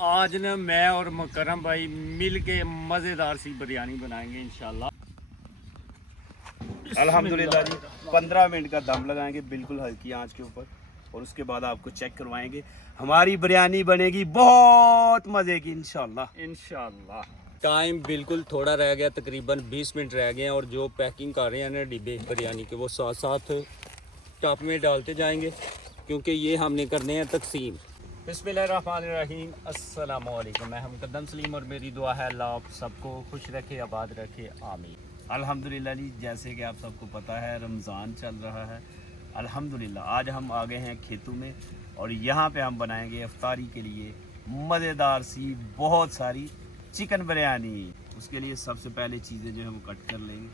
आज ना मैं और मुकरम भाई मिल के मज़ेदार सी बिरयानी बनाएंगे इंशाल्लाह। अल्हम्दुलिल्लाह जी 15 मिनट का दम लगाएंगे बिल्कुल हल्की आंच के ऊपर, और उसके बाद आपको चेक करवाएंगे। हमारी बिरयानी बनेगी बहुत मज़े की इंशाल्लाह। टाइम बिल्कुल थोड़ा रह गया, तकरीबन 20 मिनट रह गए हैं, और जो पैकिंग कर रहे हैं ना डिब्बे बिरयानी के, वो साथ साथ टप में डालते जाएंगे क्योंकि ये हमने करने हैं तकसीम। बिस्मिल्लाहिर्रहमानिर्रहीम, अस्सलामु अलैकुम। मैं हम मुकद्दम सलीम और मेरी दुआ है अल्लाह आप सबको खुश रखे, आबाद रखे, आमीन। अल्हम्दुलिल्लाह जी, जैसे कि आप सबको पता है रमज़ान चल रहा है। अल्हम्दुलिल्लाह आज हम आ गए हैं खेतों में, और यहाँ पे हम बनाएंगे इफ्तारी के लिए मज़ेदार सी बहुत सारी चिकन बिरयानी। उसके लिए सबसे पहले चीज़ें जो है वो कट कर लेंगे।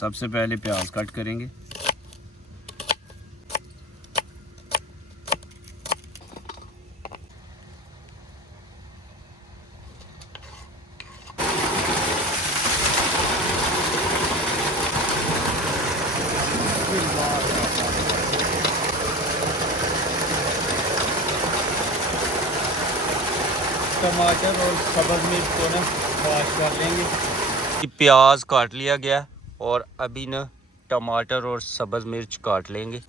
सबसे पहले प्याज कट करेंगे। टमाटर और सब्ज़ मिर्च को ना वॉश कर लेंगे। प्याज काट लिया गया और अभी ना टमाटर और सब्ज़ मिर्च काट लेंगे।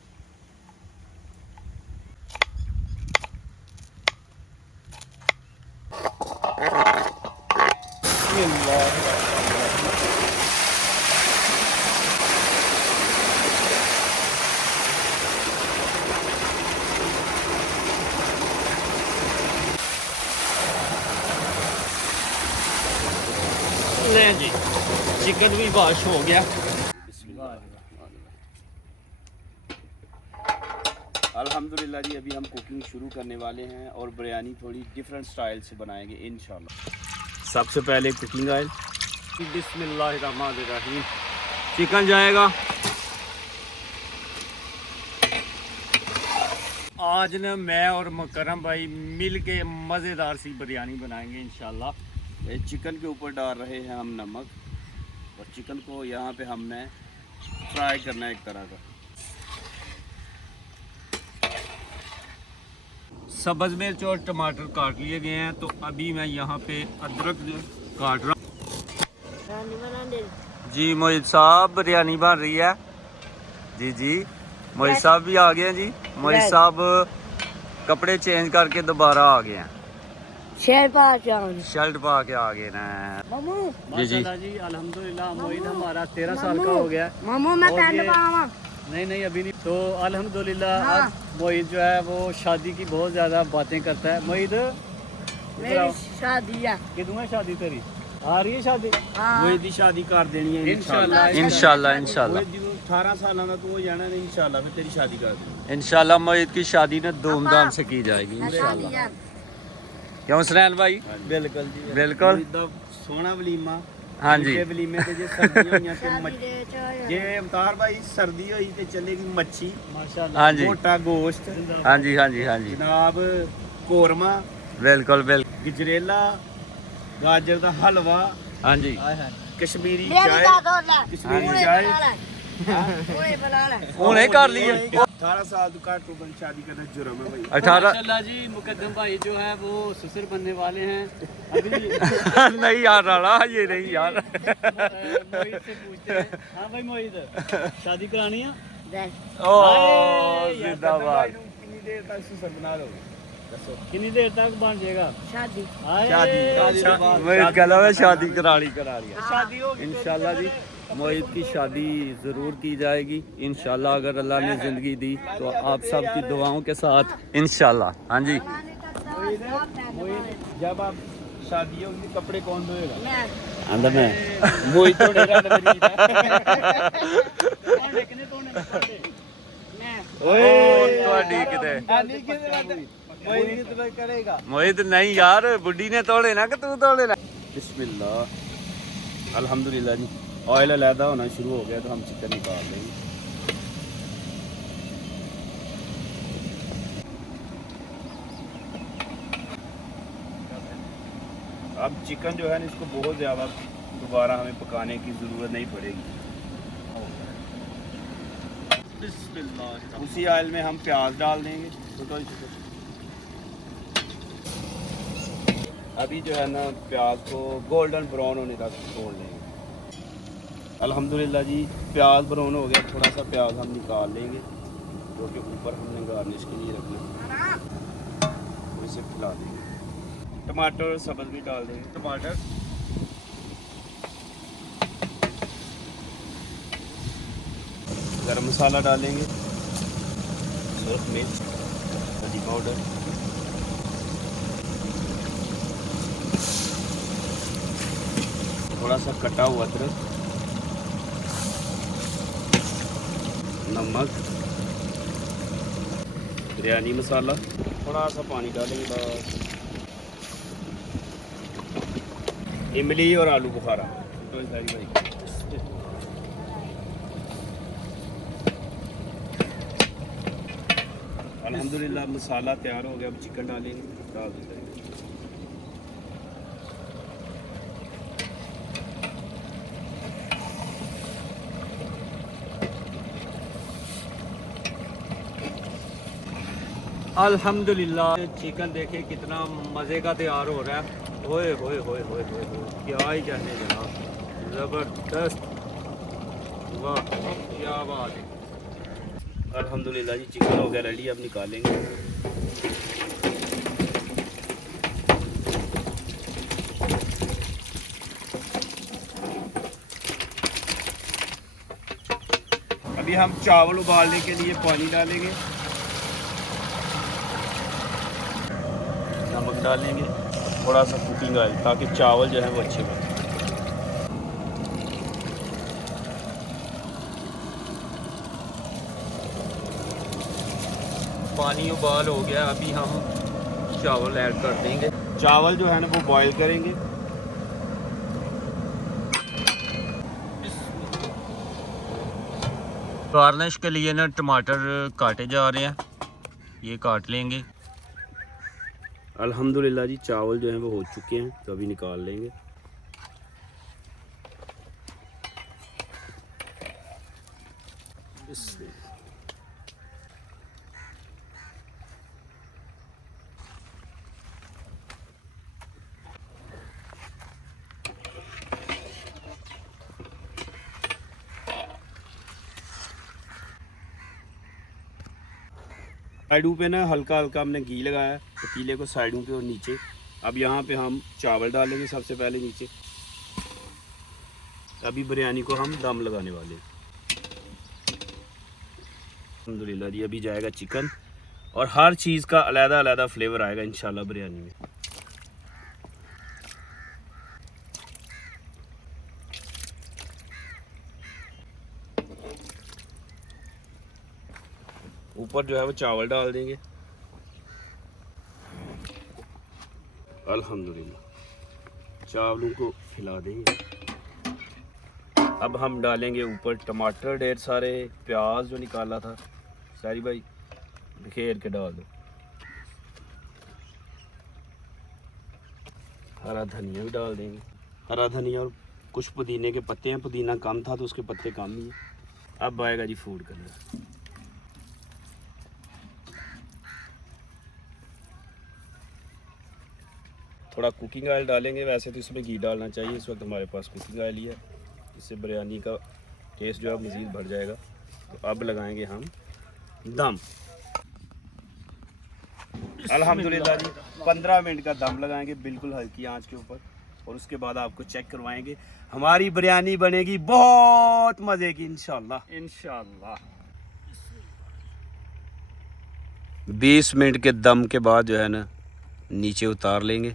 लें जी, चिकन भी वॉश हो गया। अल्हम्दुलिल्लाह जी, अभी हम कुकिंग शुरू करने वाले हैं और बिरयानी थोड़ी डिफरेंट स्टाइल से बनाएंगे इंशाल्लाह। सबसे पहले कुकिंग ऑयल। बिस्मिल्लाहिर्रहमानिर्रहीम। चिकन जाएगा। आज ना मैं और मुकरम भाई मिल के मज़ेदार सी बिरयानी बनाएंगे इंशाल्लाह। चिकन के ऊपर डाल रहे हैं हम नमक, और चिकन को यहाँ पे हमने फ्राई करना है एक तरह का। सब्ज़ मिर्च और टमाटर काट लिए गए हैं, तो अभी मैं यहाँ पे अदरक काट रहा हूँ। जी मोहित साहब, बिरयानी बन रही है। जी मोहित साहब भी आ गए हैं जी। मोहित साहब कपड़े चेंज करके दोबारा आ गए हैं, शर्ट पा के आ गए ना। जी अल्हम्दुलिल्लाह मोहित हमारा 13 साल का हो गया। नहीं अभी नहीं। तो अल्हम्दुलिल्लाह अब मोहित जो है वो शादी की बहुत ज़्यादा बातें करता है। मोहित मेरी शादी है, कितनी शादी तेरी आ रही है? शादी मोहित दी शादी कर देनी है इंशाल्लाह। 18 साल का तू हो जाना है इंशाल्लाह, फिर तेरी शादी कर देनी इंशाल्लाह मोहित की शादी ना धूमधाम से की जाएगी इंशाल्लाह। क्यों सुनैन भाई? बिल्कुल जी, बिल्कुल। सोना वलीमा। हाँ जी। वलीमे ते जे सर्दियां होईयां ते मच्छी, जे अवतार भाई सर्दी होई ते चलेगी मच्छी माशाल्लाह। हाँ जी। मोटा गोश्त। हाँ जी जनाब कोरमा। बिल्कुल गजरेला, गाजर का हलवा। हाँ जी। कश्मीरी चाय। हुणे कर लिए। 18 साल तो घट तो बन शादी करना जुर्म है भाई। 18 माशाल्लाह जी, मुकद्दम भाई जो है वो ससुर बनने वाले हैं अभी। नहीं यार राणा, ये नहीं यार। मोहित से पूछते हैं। हाँ भाई मोहित, शादी करानी है? ओ जिंदाबाद। कितनी देर तक ससुर बना लोगे? कितनी देर तक बन जाएगा? शादी मोहित कहला मैं शादी करा ली शादी होगी इंशाल्लाह जी। मोहित की शादी ज़रूर की जाएगी इंशाल्लाह, अगर अल्लाह ने ज़िंदगी दी तो आप सब की दुआओं के साथ इंशाल्लाह। हाँ जी। जब आप शादी होगी कपड़े कौन धोएगा? अंदर में मोहित तो डेरा मोहित नहीं यार, बुड्ढी ने तोड़े ना कि तू तोड़े ना। बिस्मिल्लाह। अल्हम्दुलिल्लाह जी, ऑयल अलहदा होना शुरू हो गया तो हम चिकन निकाल लेंगे। अब चिकन जो है ना, इसको बहुत ज़्यादा दोबारा हमें पकाने की ज़रूरत नहीं पड़ेगी। उसी ऑयल में हम प्याज डाल देंगे। अभी जो है ना प्याज को गोल्डन ब्राउन होने तक छोड़ लेंगे। अल्हम्दुलिल्लाह जी प्याज ब्राउन हो गया, थोड़ा सा प्याज हम निकाल लेंगे जो कि ऊपर हमने गार्निश के लिए रखना, तो इसे खिला देंगे। टमाटर और सब्ज़ भी डाल देंगे। टमाटर, गरम मसाला डालेंगे, सूरत मिर्च, हल्दी पाउडर, थोड़ा सा कटा हुआ अदरक, नमक, बिरयानी मसाला, थोड़ा सा पानी डालेंगे बस। इमली और आलू बुखारा। तो सारी भाई अल्हम्दुलिल्लाह मसाला तैयार हो गया। अब चिकन डालेंगे, डाल देते हैं। अल्हम्दुलिल्लाह चिकन देखे कितना मज़े का तैयार हो रहा है। ओए होए होए होए होए होए, क्या ही कहने जनाब, ज़बरदस्त, वाह क्या बात है। अल्हम्दुलिल्लाह जी चिकन हो गया रेडी। अब निकालेंगे। अभी हम चावल उबालने के लिए पानी डालेंगे, नमक डालेंगे, थोड़ा सा कुकिंग ऑयल ताकि चावल जो है वो अच्छे बने। पानी उबाल हो गया, अभी हम चावल ऐड कर देंगे। चावल जो है ना वो बॉईल करेंगे। गार्निश के लिए ना टमाटर काटे जा रहे हैं, ये काट लेंगे। अल्हम्दुलिल्लाह जी चावल जो हैं वो हो चुके हैं, तो अभी निकाल लेंगे। साइडों पे ना हल्का हल्का हमने घी लगाया पतीले को, साइडों पे और नीचे। अब यहाँ पे हम चावल डालेंगे सबसे पहले नीचे। अभी बिरयानी को हम दम लगाने वाले हैं। अल्हम्दुलिल्लाह जी अभी जाएगा चिकन, और हर चीज़ का अलग अलग फ्लेवर आएगा इंशाल्लाह बिरयानी में। ऊपर जो है वो चावल डाल देंगे। अल्हम्दुलिल्लाह चावलों को हिला देंगे। अब हम डालेंगे ऊपर टमाटर, ढेर सारे प्याज जो निकाला था सारी भाई बिखेर के डाल दो। हरा धनिया भी डाल देंगे, हरा धनिया और कुछ पुदीने के पत्ते हैं। पुदीना कम था तो उसके पत्ते कम ही हैं। अब आएगा जी फूड कलर। थोड़ा कुकिंग ऑयल डालेंगे, वैसे तो इसमें घी डालना चाहिए, इस वक्त हमारे पास कुकिंग ऑयल ही है, इससे बिरयानी का टेस्ट जो है मज़ीद बढ़ जाएगा। तो अब लगाएंगे हम दम। अल्हम्दुलिल्लाह जी 15 मिनट का दम लगाएंगे बिल्कुल हल्की आंच के ऊपर, और उसके बाद आपको चेक करवाएंगे। हमारी बिरयानी बनेगी बहुत मज़े की इंशाल्लाह। इंशाल्लाह 20 मिनट के दम के बाद जो है ना नीचे उतार लेंगे।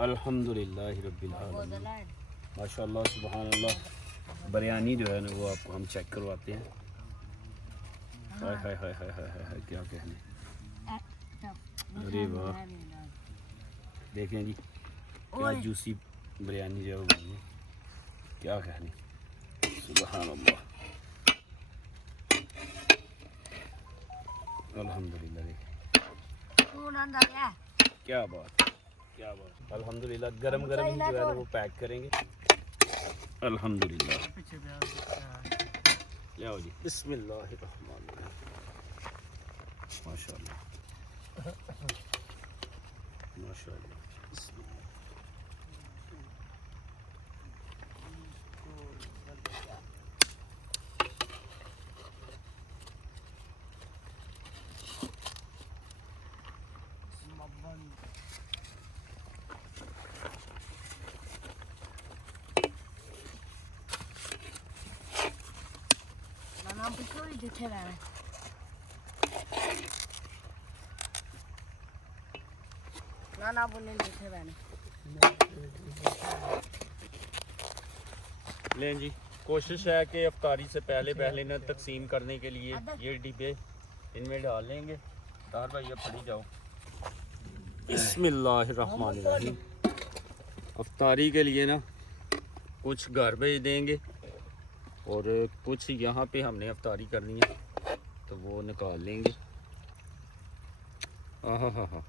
अल्हम्दुलिल्लाह रब्बिल आलमीन, माशाअल्लाह सुबहानअल्लाह। बिरयानी जो है ना वो आपको हम चेक करवाते हैं। हाय हाय हाय हाय हाय हाय, क्या कहने, अरे वाह देखें जी क्या जूसी बिरयानी जो है वो बनी है, क्या कहने, सुबहानअल्लाह अल्हम्दुलिल्लाह। देखें क्या बात, क्या बात। अल्हम्दुलिल्लाह गरम गरम ही जो है ना वो पैक करेंगे। अल्हम्दुलिल्लाह ले आओ जी। बिस्मिल्लाहिर्रहमानिर्रहीम। माशाल्लाह माशाल्लाह। नाम पूछो ही दिखे रहा है। ना बोले दिखे रहा है। लें जी, कोशिश है कि अफ्तारी से पहले ना तकसीम करने के लिए ये डिब्बे इनमें डाल लेंगे। तार भाई ये फड़ी जाओ। बिस्मिल्लाहिर्रहमानिर्रहीम। अफ्तारी के लिए ना कुछ घर भेज देंगे और कुछ यहाँ पे हमने अफ्तारी करनी है तो वो निकाल लेंगे। आहा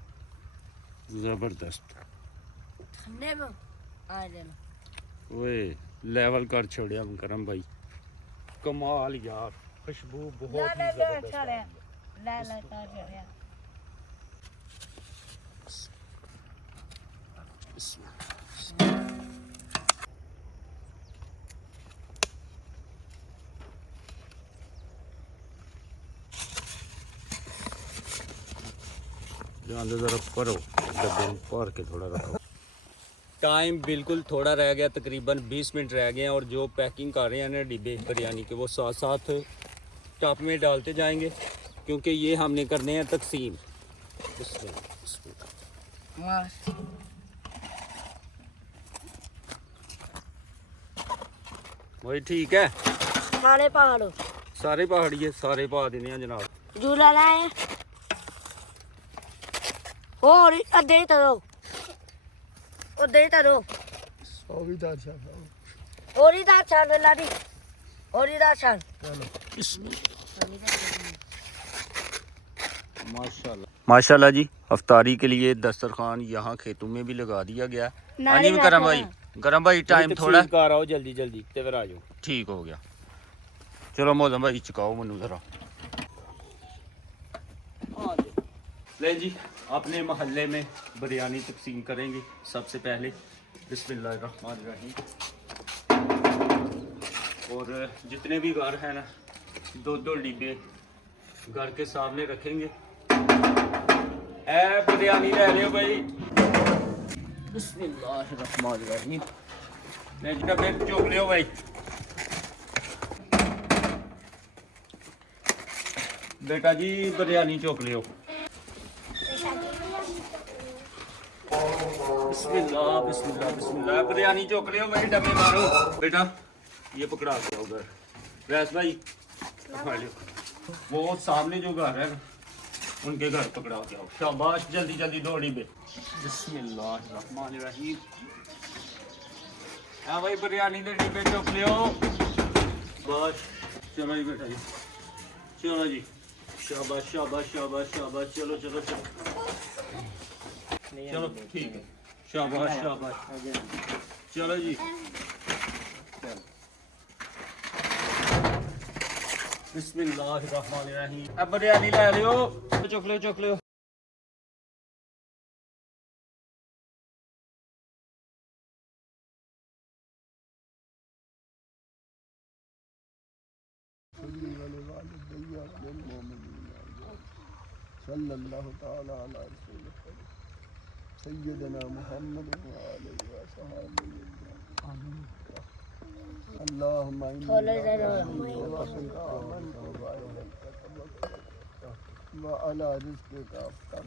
ज़बरदस्त। ठंडे में आ जाना। ओए लेवल कर छोड़े हम करम भाई, कमाल यार, खुशबू बहुत ही ज़बरदस्त आ रही है। ध्यान दे जरा करो, डब्बे में भर के थोड़ा रखो। टाइम बिल्कुल थोड़ा रह गया, तकरीबन 20 मिनट रह गए हैं और जो पैकिंग कर रहे हैं ना डिब्बे बिरयानी के वो साथ साथ टॉप में डालते जाएंगे क्योंकि ये हमने करने हैं तकसीम। वही ठीक है। सारे पहाड़ों सारे पहाड़िए सारे पा देने हैं जनाब। झूला लाए और दे तो दो और दे तो दो और इधर छाड़ लाडी और इधर छाड़। माशाल्लाह जी, अफ्तारी के लिए दस्तरखान यहाँ खेतों में भी लगा दिया गया। हाँ जी करम भाई टाइम थोड़ा कर आओ जल्दी जल्दी ते फिर आ जाओ। ठीक हो गया। चलो मोहम्मद भाई चुकाओ मनु जरा। ले जी, अपने मोहल्ले में बिरयानी तकसीम करेंगे। सबसे पहले बिस्मिल्लाहिर्रहमानिर्रहीम। और जितने भी घर हैं ना 2-2 डिब्बे घर के सामने रखेंगे। ए बिरयानी ले लियो भाई। बिस्मिल्लाहिर्रहमानिर्रहीम। ले जी डब्बे चोक लियो भाई। बेटा जी बिरयानी चोक लियो। बिस्मिल्लाह बिस्मिल्लाह बिस्मिल्लाह। बिरयानी चोक लियो भाई, डब्बे मारो। बेटा ये पकड़ा के आओ उधर। वैस भाई पकड़ लियो। वो सामने जो घर है ना उनके घर पकड़ा के आओ। शाबाश, जल्दी जल्दी 2 डिब्बे। बिस्मिल्लाहिर्रहमानिर्रहीम। हाँ भाई बिरयानी के डिब्बे चुक लियो। बस चलो जी बेटा जी, चलो जी। शाबाश शाबाश शाबाश शाबाश। चलो चलो चलो चलो ठीक है। शाबाश शाबाश। चलो जी बिस्मिल्लाहिर्रहमानिर्रहीम। अब बिरयानी ले लियो। चुक लियो चुक लियो। सल्लल्लाहु ताला अला रसूलिल्लाह सय्यदना मुहम्मद व आलिहि व सहाबिहि आमीन। अल्लाहुम्मा इन्नी व अला रिज़्क़िका अफ़तर।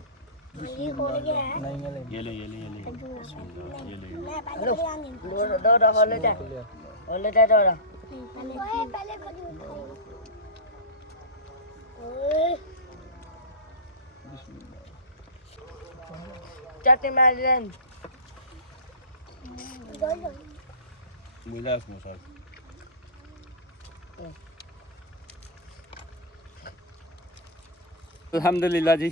ये ले ये ले ये ले। बिस्मिल्लाह ये ले। दो होले दे दो चटनी मैजन मिला समोसा। अल्हम्दुलिल्लाह जी,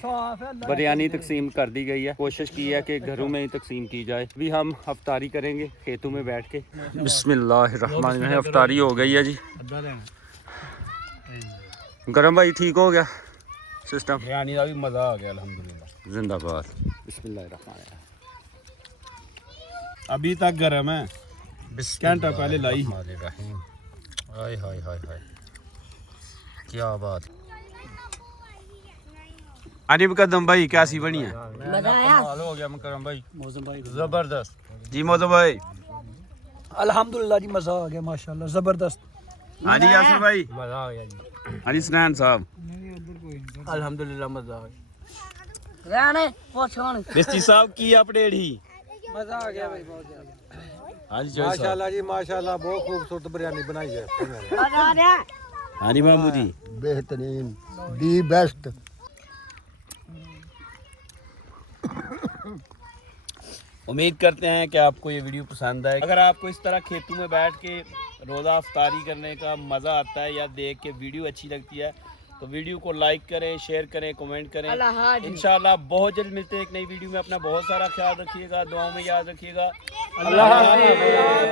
बिरयानी तकसीम कर दी गई है। कोशिश की है कि घरों में ही तकसीम की जाए। अभी हम अफ्तारी करेंगे खेतों में बैठ के। बिस्मिल्लाहिर्रहमानिर्रहीम। अफ्तारी हो गई है जी। गरम भाई ठीक हो गया सिस्टम? बिरयानी का भी मज़ा आ गया अल्हम्दुलिल्लाह। जिंदाबाद। बिस्मिल्लाहिर्रहमानिर्रहीम। अभी तक गर्म है, घंटा पहले लाई। हाय हाय हाय हाय, क्या बात। अरे मुकद्दम भाई कैसी बनी है? मजा आया? हो गया मुकरम भाई, मौसम भाई जबरदस्त। जी मौसम भाई। अल्हम्दुलिल्लाह जी, मज़ा आ गया माशाल्लाह, ज़बरदस्त। हाँ जी यासर भाई। मजा आ गया जी। हाँ जी सनैन साहब। अल्हम्दुलिल्लाह मज़ा आ गया। रहने पोछोन मिस्त्री साहब की अपडेट ही। मज़ा आ गया भाई, बहुत ज़्यादा। हाँ जी माशाल्लाह जी माशाल्लाह, बहुत खूबसूरत बिरयानी बनाई है। मजा आ गया। हाँ जी मामू जी। बेहतरीन, दी बेस्ट। उम्मीद करते हैं कि आपको ये वीडियो पसंद आए। अगर आपको इस तरह खेतों में बैठ के रोज़ा अफ्तारी करने का मज़ा आता है या देख के वीडियो अच्छी लगती है तो वीडियो को लाइक करें, शेयर करें, कमेंट करें। अल्लाह हाफ़िज़। इंशाल्लाह बहुत जल्द मिलते हैं एक नई वीडियो में। अपना बहुत सारा ख्याल रखिएगा, दुआओं में याद रखिएगा। अल्लाह हाफ़िज़।